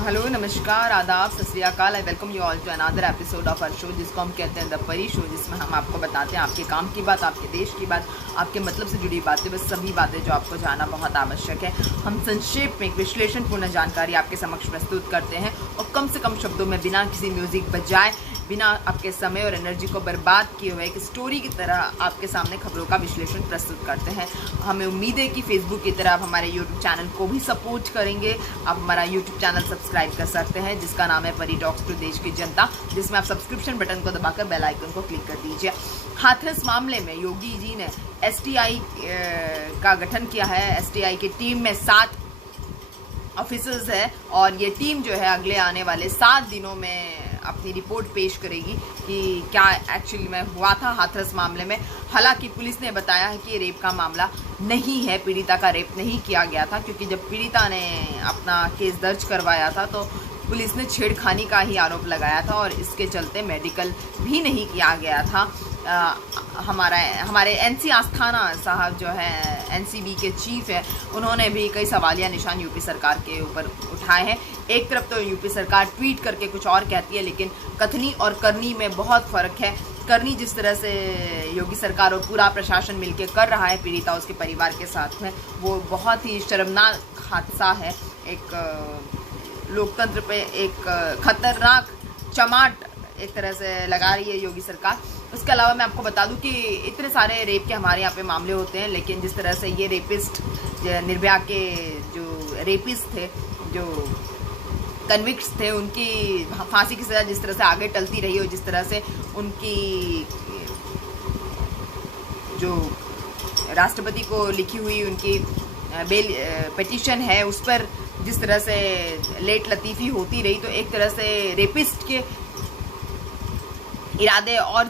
Hello, नमस्कार, आदाब, सत श्री अकाल। I welcome you all to another episode of our show, जिसको हम कहते हैं द परी शो, जिसमें हम आपको बताते हैं आपके काम की बात, आपके देश की बात, आपके मतलब से जुड़ी बातें, बस सभी बातें जो आपको जानना बहुत आवश्यक है। हम संक्षेप में एक विश्लेषणपूर्ण जानकारी आपके समक्ष प्रस्तुत करते हैं और कम से कम शब्दों में, बिना किसी म्यूज़िक बजाए, बिना आपके समय और एनर्जी को बर्बाद किए हुए एक स्टोरी की तरह आपके सामने खबरों का विश्लेषण प्रस्तुत करते हैं। हमें उम्मीद है कि फेसबुक की तरह आप हमारे यूट्यूब चैनल को भी सपोर्ट करेंगे। आप हमारा यूट्यूब चैनल सब्सक्राइब कर सकते हैं, जिसका नाम है परी टॉक्स टू देश की जनता, जिसमें आप सब्सक्रिप्शन बटन को दबाकर बेल आइकन को क्लिक कर दीजिए। हाथरस मामले में योगी जी ने STI का गठन किया है। STI की टीम में 7 ऑफिसर्स है और ये टीम जो है अगले आने वाले 7 दिनों में अपनी रिपोर्ट पेश करेगी कि क्या एक्चुअली में हुआ था हाथरस मामले में। हालांकि पुलिस ने बताया है कि रेप का मामला नहीं है, पीड़िता का रेप नहीं किया गया था, क्योंकि जब पीड़िता ने अपना केस दर्ज करवाया था तो पुलिस ने छेड़खानी का ही आरोप लगाया था और इसके चलते मेडिकल भी नहीं किया गया था। हमारे NC आस्थाना साहब जो है NCB के चीफ है, उन्होंने भी कई सवालिया निशान यूपी सरकार के ऊपर उठाए हैं। एक तरफ तो यूपी सरकार ट्वीट करके कुछ और कहती है, लेकिन कथनी और करनी में बहुत फ़र्क है। करनी जिस तरह से योगी सरकार और पूरा प्रशासन मिलकर कर रहा है पीड़िता उसके परिवार के साथ में, वो बहुत ही शर्मनाक हादसा है। एक लोकतंत्र पे एक खतरनाक चमाट एक तरह से लगा रही है योगी सरकार। उसके अलावा मैं आपको बता दूं कि इतने सारे रेप के हमारे यहाँ पे मामले होते हैं, लेकिन जिस तरह से ये रेपिस्ट, निर्भया के जो रेपिस्ट थे, जो कन्विक्ट्स थे, उनकी फांसी की सज़ा जिस तरह से आगे टलती रही और जिस तरह से उनकी जो राष्ट्रपति को लिखी हुई उनकी बेल पिटीशन है उस पर जिस तरह से लेट लतीफ़ी होती रही, तो एक तरह से रेपिस्ट के इरादे और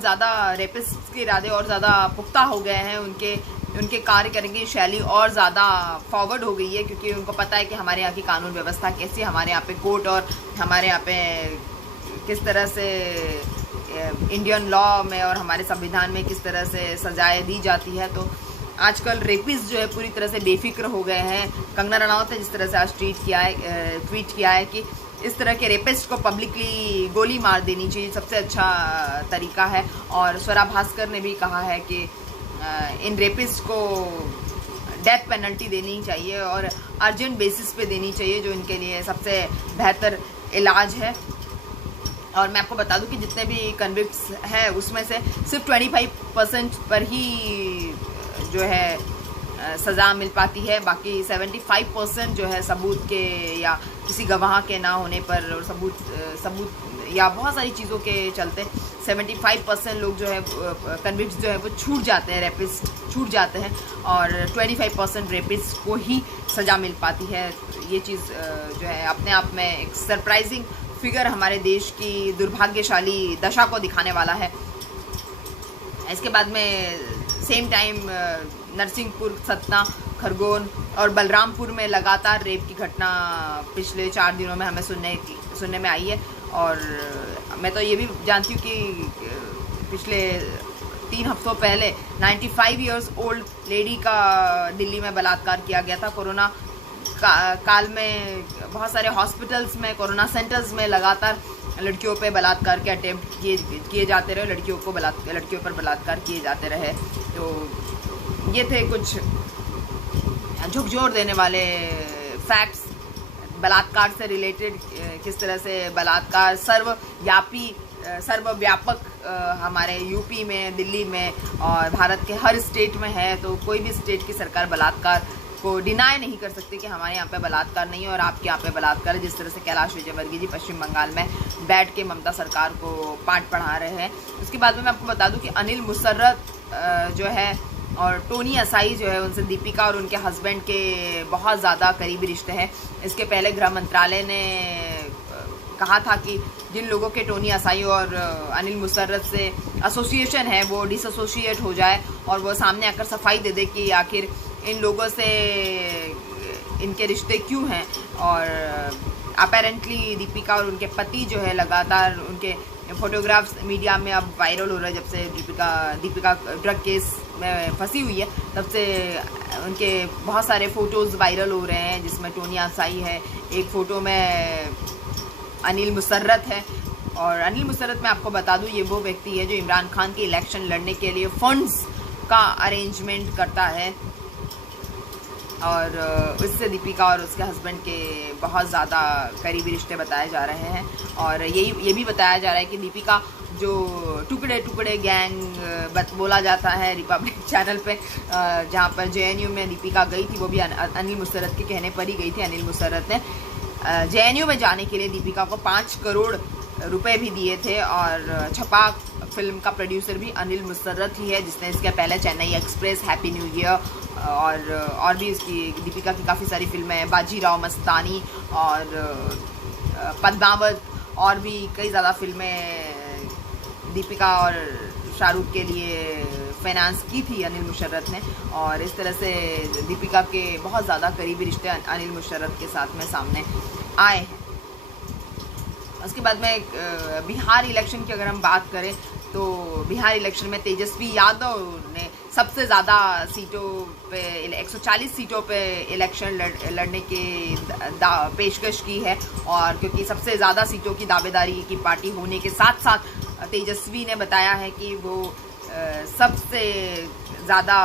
ज़्यादा पुख्ता हो गए हैं। उनके कार्य करने की शैली और ज़्यादा फॉरवर्ड हो गई है, क्योंकि उनको पता है कि हमारे यहाँ की कानून व्यवस्था कैसी, हमारे यहाँ पे कोर्ट और हमारे यहाँ पे किस तरह से इंडियन लॉ में और हमारे संविधान में किस तरह से सजाएं दी जाती है। तो आजकल रेपिस्ट जो है पूरी तरह से बेफिक्र हो गए हैं। कंगना रनौत ने जिस तरह से आज ट्वीट किया है कि इस तरह के रेपिस्ट को पब्लिकली गोली मार देनी चाहिए, सबसे अच्छा तरीका है। और स्वरा भास्कर ने भी कहा है कि इन रेपिस्ट को डेथ पेनल्टी देनी चाहिए और अर्जेंट बेसिस पे देनी चाहिए, जो इनके लिए सबसे बेहतर इलाज है। और मैं आपको बता दूं कि जितने भी कन्विक्ट्स हैं उसमें से सिर्फ 25% पर ही जो है सज़ा मिल पाती है, बाकी 75% जो है सबूत के या किसी गवाह के ना होने पर और सबूत या बहुत सारी चीज़ों के चलते 75% लोग जो है कन्विक्ट्स जो है वो छूट जाते हैं, रेपिस्ट छूट जाते हैं और 25% रेपिस्ट को ही सज़ा मिल पाती है। ये चीज़ जो है अपने आप में एक सरप्राइजिंग फिगर हमारे देश की दुर्भाग्यशाली दशा को दिखाने वाला है। इसके बाद में सेम टाइम नरसिंहपुर, सतना, खरगोन और बलरामपुर में लगातार रेप की घटना पिछले 4 दिनों में हमें सुनने में आई है। और मैं तो ये भी जानती हूँ कि पिछले 3 हफ्तों पहले 95 इयर्स ओल्ड लेडी का दिल्ली में बलात्कार किया गया था। कोरोना काल में बहुत सारे हॉस्पिटल्स में, कोरोना सेंटर्स में लगातार लड़कियों पे बलात्कार के अटेम्प्ट किए जाते रहे, लड़कियों पर बलात्कार किए जाते रहे। तो ये थे कुछ झकझोर देने वाले फैक्ट्स बलात्कार से रिलेटेड, किस तरह से बलात्कार सर्वव्यापक हमारे यूपी में, दिल्ली में और भारत के हर स्टेट में है। तो कोई भी स्टेट की सरकार बलात्कार को डिनाई नहीं कर सकती कि हमारे यहाँ पे बलात्कार नहीं है और आपके यहाँ पे बलात्कार है। जिस तरह से कैलाश विजयवर्गीय जी पश्चिम बंगाल में बैठ के ममता सरकार को पाठ पढ़ा रहे हैं। उसके बाद में मैं आपको बता दूं कि अनिल मुसर्रत जो है और टोनी असाई जो है, उनसे दीपिका और उनके हस्बैंड के बहुत ज़्यादा करीबी रिश्ते हैं। इसके पहले गृह मंत्रालय ने कहा था कि जिन लोगों के टोनी असाई और अनिल मुसर्रत से एसोसिएशन है वो डिसएसोसिएट हो जाए और वो सामने आकर सफाई दे दे कि आखिर इन लोगों से इनके रिश्ते क्यों हैं। और अपेरेंटली दीपिका और उनके पति जो है लगातार उनके फोटोग्राफ्स मीडिया में अब वायरल हो रहा है। जब से दीपिका ड्रग केस में फंसी हुई है तब से उनके बहुत सारे फ़ोटोज़ वायरल हो रहे हैं, जिसमें टोनी असाई है। एक फ़ोटो में अनिल मुसर्रत है। और अनिल मुसर्रत, मैं आपको बता दूं, ये वो व्यक्ति है जो इमरान खान के इलेक्शन लड़ने के लिए फंड्स का अरेंजमेंट करता है। और उससे दीपिका और उसके हस्बैंड के बहुत ज़्यादा करीबी रिश्ते बताए जा रहे हैं। और ये भी बताया जा रहा है कि दीपिका जो टुकड़े टुकड़े गैंग बोला जाता है रिपब्लिक चैनल पे, जहाँ पर JNU में दीपिका गई थी, वो भी अनिल मुसर्रत के कहने पर ही गई थी। अनिल मुसर्रत ने JNU में जाने के लिए दीपिका को 5 करोड़ रुपए भी दिए थे। और छपाक फिल्म का प्रोड्यूसर भी अनिल मुसर्रत ही है, जिसने इसके पहले Chennai express, happy new year और भी इसकी दीपिका की काफ़ी सारी फिल्में हैं, बाजीराव मस्तानी और पद्मावत, और भी कई ज़्यादा फिल्में दीपिका और शाहरुख के लिए फाइनेंस की थी अनिल मुशर्रत ने। और इस तरह से दीपिका के बहुत ज़्यादा करीबी रिश्ते अनिल मुशर्रत के साथ में सामने आए हैं। उसके बाद में बिहार इलेक्शन की अगर हम बात करें तो बिहार इलेक्शन में तेजस्वी यादव ने सबसे ज़्यादा सीटों पे 140 सीटों पे इलेक्शन लड़ने की पेशकश की है। और क्योंकि सबसे ज़्यादा सीटों की दावेदारी की पार्टी होने के साथ साथ तेजस्वी ने बताया है कि वो सबसे ज़्यादा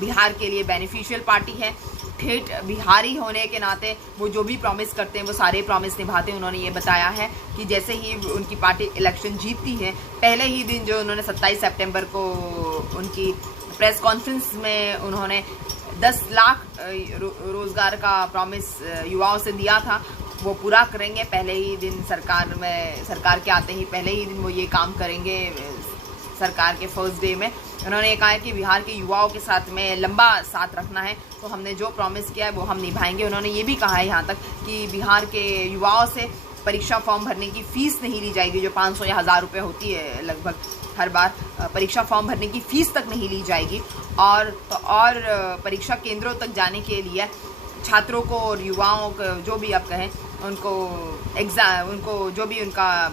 बिहार के लिए बेनिफिशियल पार्टी है। ठेठ बिहारी होने के नाते वो जो भी प्रॉमिस करते हैं वो सारे प्रॉमिस निभाते हैं। उन्होंने ये बताया है कि जैसे ही उनकी पार्टी इलेक्शन जीतती है, पहले ही दिन जो उन्होंने 27 सितंबर को उनकी प्रेस कॉन्फ्रेंस में उन्होंने 10 लाख रोज़गार का प्रॉमिस युवाओं से दिया था, वो पूरा करेंगे। पहले ही दिन सरकार के आते ही पहले ही दिन वो ये काम करेंगे। सरकार के फर्स्ट डे में उन्होंने ये कहा है कि बिहार के युवाओं के साथ में लंबा साथ रखना है, तो हमने जो प्रॉमिस किया है वो हम निभाएंगे। उन्होंने ये भी कहा है यहाँ तक कि बिहार के युवाओं से परीक्षा फॉर्म भरने की फ़ीस नहीं ली जाएगी, जो 500 या 1000 रुपये होती है लगभग हर बार। परीक्षा फॉर्म भरने की फ़ीस तक नहीं ली जाएगी। और परीक्षा केंद्रों तक जाने के लिए छात्रों को और युवाओं को, जो भी आप कहें, उनको जो भी उनका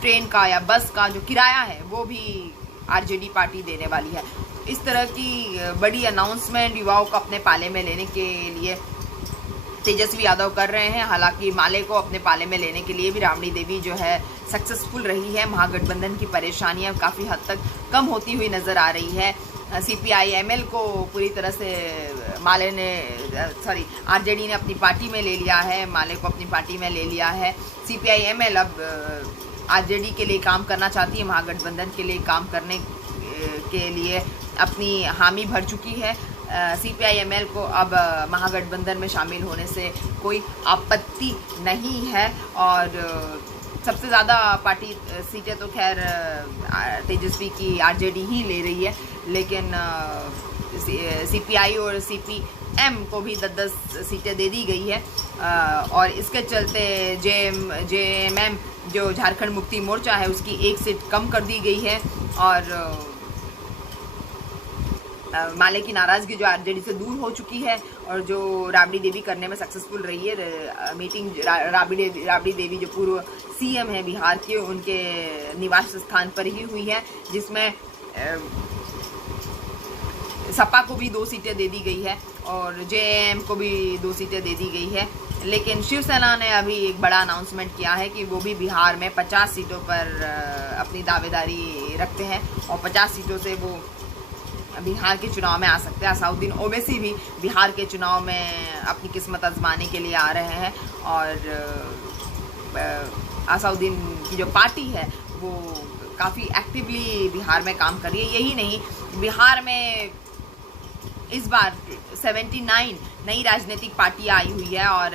ट्रेन का या बस का जो किराया है वो भी RJD पार्टी देने वाली है। इस तरह की बड़ी अनाउंसमेंट युवाओं को अपने पाले में लेने के लिए तेजस्वी यादव कर रहे हैं। हालांकि माले को अपने पाले में लेने के लिए भी राबड़ी देवी जो है सक्सेसफुल रही है। महागठबंधन की परेशानियां काफ़ी हद तक कम होती हुई नज़र आ रही है। CPI-ML को पूरी तरह से RJD ने अपनी पार्टी में ले लिया है, माले को अपनी पार्टी में ले लिया है। CPI-ML अब RJD के लिए काम करना चाहती है, महागठबंधन के लिए काम करने के लिए अपनी हामी भर चुकी है। CPI-ML को अब महागठबंधन में शामिल होने से कोई आपत्ति नहीं है। और सबसे ज़्यादा पार्टी सीटें तो खैर तेजस्वी की RJD ही ले रही है, लेकिन CPI और CPM को भी 10-10 सीटें दे दी गई है। और इसके चलते JMM जो झारखंड मुक्ति मोर्चा है उसकी 1 सीट कम कर दी गई है। और माले की नाराज़गी जो RJD से दूर हो चुकी है और जो राबड़ी देवी करने में सक्सेसफुल रही है। मीटिंग राबड़ी देवी जो पूर्व CM है बिहार के, उनके निवास स्थान पर ही हुई है, जिसमें सपा को भी 2 सीटें दे दी गई है और JM को भी 2 सीटें दे दी गई है। लेकिन शिवसेना ने अभी एक बड़ा अनाउंसमेंट किया है कि वो भी बिहार में 50 सीटों पर अपनी दावेदारी रखते हैं और 50 सीटों से वो बिहार के चुनाव में आ सकते हैं। असाउद्दीन ओवैसी भी बिहार के चुनाव में अपनी किस्मत आजमाने के लिए आ रहे हैं। और असाउद्दीन की जो पार्टी है वो काफ़ी एक्टिवली बिहार में काम कर रही है। यही नहीं, बिहार में इस बार 79 नई राजनीतिक पार्टियां आई हुई है और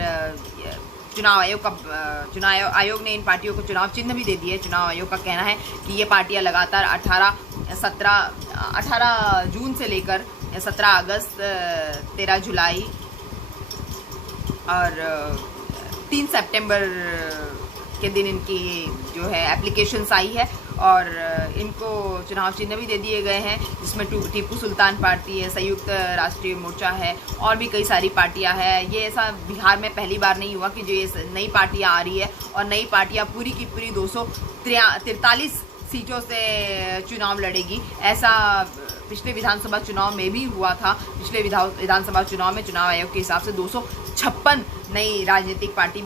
चुनाव आयोग ने इन पार्टियों को चुनाव चिन्ह भी दे दिए। चुनाव आयोग का कहना है कि ये पार्टियां लगातार 18 जून से लेकर 17 अगस्त, 13 जुलाई और 3 सितंबर के दिन इनकी जो है एप्लीकेशंस आई है और इनको चुनाव चिन्ह भी दे दिए गए हैं, जिसमें टीपू सुल्तान पार्टी है, संयुक्त राष्ट्रीय मोर्चा है और भी कई सारी पार्टियां हैं। ये ऐसा बिहार में पहली बार नहीं हुआ कि जो ये नई पार्टियां आ रही है और नई पार्टियां पूरी की पूरी 243 सीटों से चुनाव लड़ेगी। ऐसा पिछले विधानसभा चुनाव में भी हुआ था। पिछले विधानसभा चुनाव में चुनाव आयोग के हिसाब से 256 नई राजनीतिक पार्टीज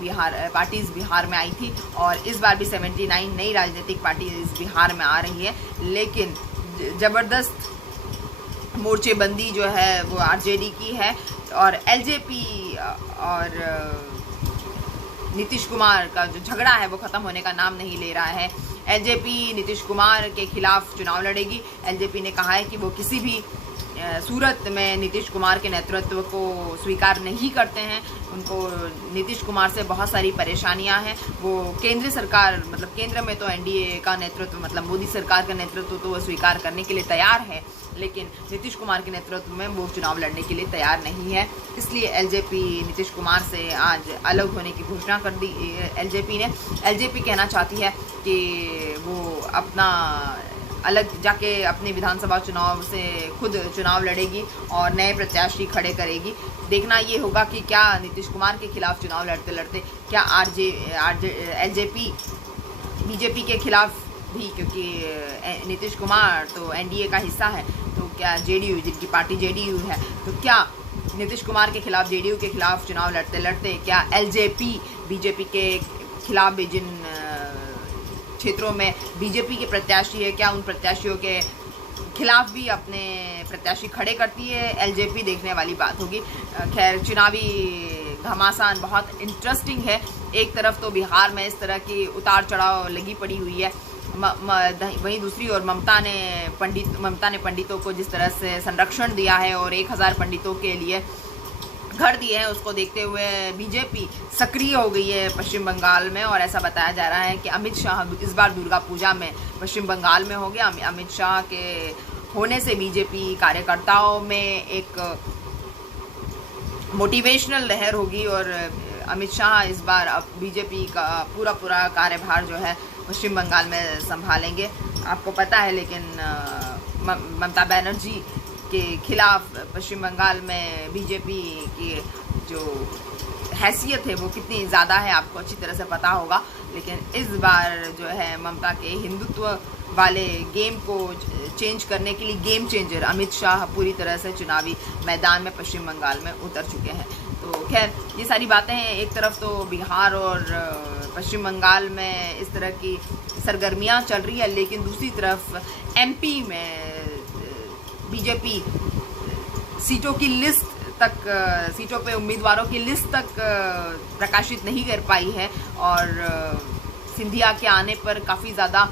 बिहार में आई थी और इस बार भी 79 नई राजनीतिक पार्टीज बिहार में आ रही है। लेकिन ज़बरदस्त मोर्चेबंदी जो है वो आरजेडी की है और एलजेपी और नीतीश कुमार का जो झगड़ा है वो ख़त्म होने का नाम नहीं ले रहा है। एलजेपी नीतीश कुमार के खिलाफ चुनाव लड़ेगी। एलजेपी ने कहा है कि वो किसी भी सूरत में नीतीश कुमार के नेतृत्व को स्वीकार नहीं करते हैं। उनको नीतीश कुमार से बहुत सारी परेशानियां हैं। वो केंद्र सरकार मतलब केंद्र में तो एनडीए का नेतृत्व मतलब मोदी सरकार का नेतृत्व तो वो स्वीकार करने के लिए तैयार है, लेकिन नीतीश कुमार के नेतृत्व में वो चुनाव लड़ने के लिए तैयार नहीं है। इसलिए एलजेपी नीतीश कुमार से आज अलग होने की घोषणा कर दी एलजेपी ने। एलजेपी कहना चाहती है कि वो अपना अलग जाके अपने विधानसभा चुनाव से खुद चुनाव लड़ेगी और नए प्रत्याशी खड़े करेगी। देखना ये होगा कि क्या नीतीश कुमार के खिलाफ चुनाव लड़ते लड़ते क्या एलजेपी बीजेपी के खिलाफ भी, क्योंकि नीतीश कुमार तो एनडीए का हिस्सा है, तो क्या जेडीयू जिनकी पार्टी जेडीयू है, तो क्या नीतीश कुमार के खिलाफ जेडीयू के खिलाफ चुनाव लड़ते लड़ते क्या एलजेपी बीजेपी के खिलाफ भी जिन क्षेत्रों में बीजेपी के प्रत्याशी है क्या उन प्रत्याशियों के खिलाफ भी अपने प्रत्याशी खड़े करती है एलजेपी, देखने वाली बात होगी। खैर चुनावी घमासान बहुत इंटरेस्टिंग है। एक तरफ तो बिहार में इस तरह की उतार चढ़ाव लगी पड़ी हुई है, वहीं दूसरी ओर ममता ने पंडितों को जिस तरह से संरक्षण दिया है और 1000 पंडितों के लिए घर दिए हैं, उसको देखते हुए बीजेपी सक्रिय हो गई है पश्चिम बंगाल में। और ऐसा बताया जा रहा है कि अमित शाह इस बार दुर्गा पूजा में पश्चिम बंगाल में हो गया। अमित शाह के होने से बीजेपी कार्यकर्ताओं में एक मोटिवेशनल लहर होगी और अमित शाह इस बार अब बीजेपी का पूरा कार्यभार जो है पश्चिम बंगाल में संभालेंगे। आपको पता है, लेकिन ममता बनर्जी के खिलाफ पश्चिम बंगाल में बीजेपी की जो हैसियत है वो कितनी ज़्यादा है आपको अच्छी तरह से पता होगा। लेकिन इस बार जो है ममता के हिंदुत्व वाले गेम को चेंज करने के लिए गेम चेंजर अमित शाह पूरी तरह से चुनावी मैदान में पश्चिम बंगाल में उतर चुके हैं। तो खैर ये सारी बातें हैं। एक तरफ तो बिहार और पश्चिम बंगाल में इस तरह की सरगर्मियां चल रही है, लेकिन दूसरी तरफ एमपी में बीजेपी सीटों पे उम्मीदवारों की लिस्ट तक प्रकाशित नहीं कर पाई है और सिंधिया के आने पर काफ़ी ज़्यादा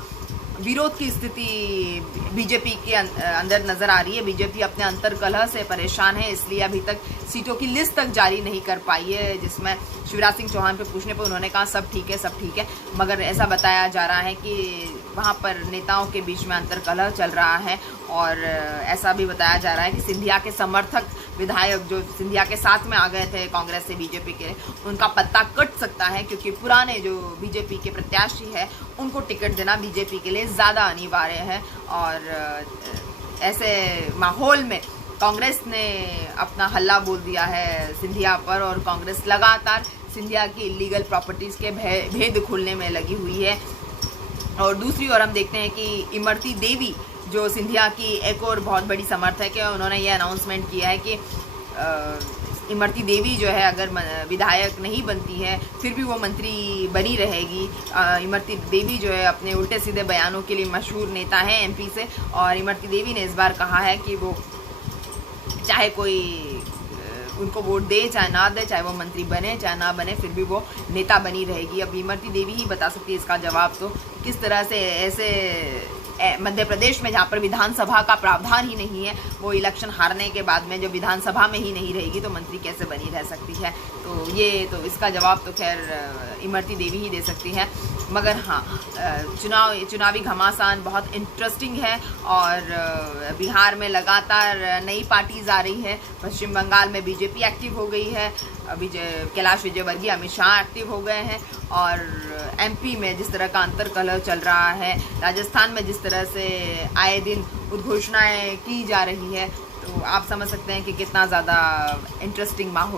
विरोध की स्थिति बीजेपी के अंदर नज़र आ रही है। बीजेपी अपने अंतर्कलह से परेशान है, इसलिए अभी तक सीटों की लिस्ट तक जारी नहीं कर पाई है, जिसमें शिवराज सिंह चौहान पे पूछने पर उन्होंने कहा सब ठीक है, मगर ऐसा बताया जा रहा है कि वहाँ पर नेताओं के बीच में अंतर्कलह चल रहा है। और ऐसा भी बताया जा रहा है कि सिंधिया के समर्थक विधायक जो सिंधिया के साथ में आ गए थे कांग्रेस से बीजेपी के, उनका पत्ता कट सकता है, क्योंकि पुराने जो बीजेपी के प्रत्याशी है उनको टिकट देना बीजेपी के लिए ज़्यादा अनिवार्य है। और ऐसे माहौल में कांग्रेस ने अपना हल्ला बोल दिया है सिंधिया पर और कांग्रेस लगातार सिंधिया की इलीगल प्रॉपर्टीज़ के भेद खोलने में लगी हुई है। और दूसरी ओर हम देखते हैं कि इमरती देवी जो सिंधिया की एक और बहुत बड़ी समर्थक है, उन्होंने ये अनाउंसमेंट किया है कि इमरती देवी जो है अगर विधायक नहीं बनती है फिर भी वो मंत्री बनी रहेगी। इमरती देवी जो है अपने उल्टे सीधे बयानों के लिए मशहूर नेता है एमपी से, और इमरती देवी ने इस बार कहा है कि वो चाहे कोई उनको वोट दे चाहे ना दे, चाहे वो मंत्री बने चाहे ना बने, फिर भी वो नेता बनी रहेगी। अब इमरती देवी ही बता सकती है इसका जवाब। तो किस तरह से ऐसे मध्य प्रदेश में जहाँ पर विधानसभा का प्रावधान ही नहीं है, वो इलेक्शन हारने के बाद में जो विधानसभा में ही नहीं रहेगी तो मंत्री कैसे बनी रह सकती है। तो इसका जवाब तो खैर इमरती देवी ही दे सकती है। मगर हाँ, चुनावी घमासान बहुत इंटरेस्टिंग है और बिहार में लगातार नई पार्टीज आ रही है। पश्चिम बंगाल में बीजेपी एक्टिव हो गई है, कैलाश विजयवर्गीय अमित शाह एक्टिव हो गए हैं, और एमपी में जिस तरह का अंतर्कलह चल रहा है, राजस्थान में जिस तरह से आए दिन उद्घोषणाएं की जा रही है, तो आप समझ सकते हैं कि कितना ज़्यादा इंटरेस्टिंग माहौल